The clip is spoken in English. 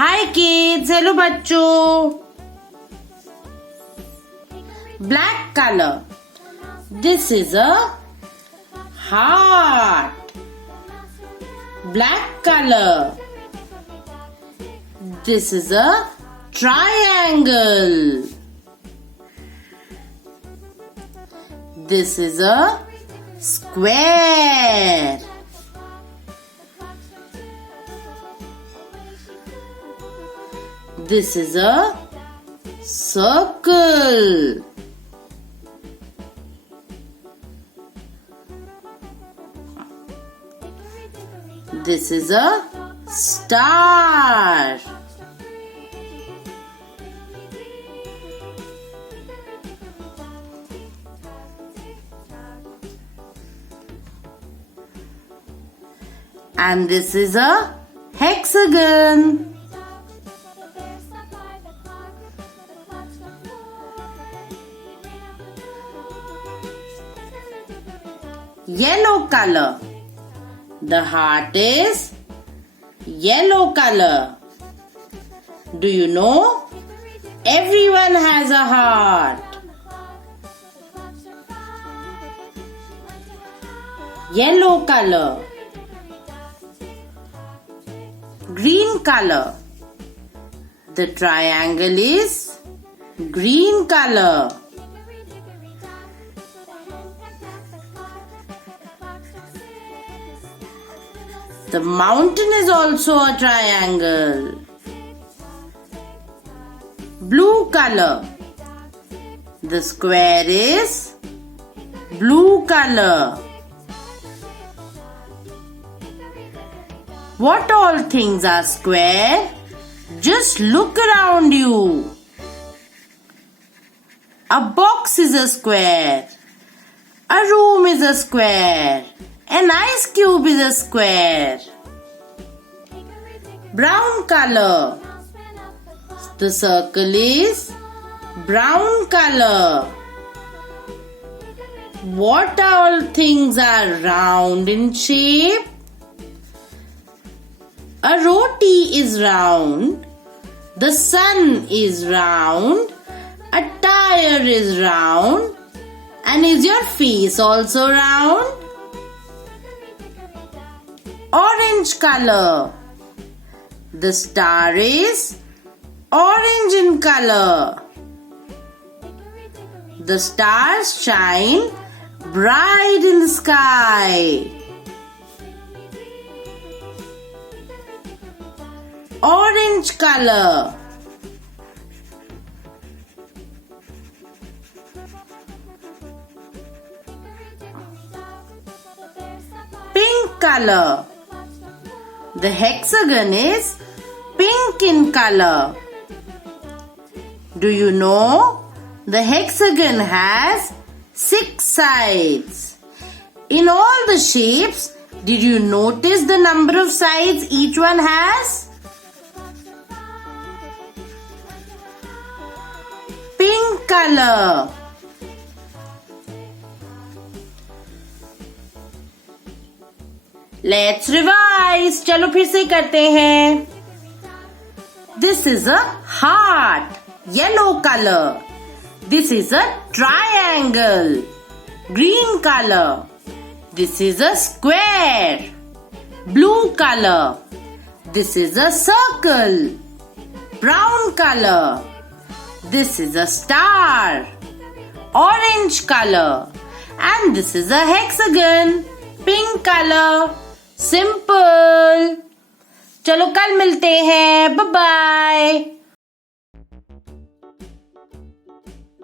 Hi kids, hello बच्चों. Black color. This is a heart. Black color. This is a triangle. This is a square. This is a circle. This is a star. And this is a hexagon. Yellow color. The heart is yellow color. Do you know? Everyone has a heart. Yellow color. Green color. The triangle is green color. The mountain is also a triangle. Blue color. The square is blue color. What all things are square? Just look around you. A box is a square. A room is a square. An ice cube is a square. Brown color. The circle is brown color. What all things are round in shape? A roti is round. The sun is round. A tire is round. And is your face also round? Orange color. The star is orange in color. The stars shine bright in the sky. Orange color. Pink color. The hexagon is pink in color. Do you know? The hexagon has 6 sides. In all the shapes, did you notice the number of sides each one has? Pink color. Let's revise. चलो फिर से करते हैं. This is a heart, yellow color. This is a triangle, green color. This is a square, blue color. This is a circle, brown color. This is a star, orange color. And this is a hexagon, pink color. Simple. चलो कल मिलते हैं. Bye bye.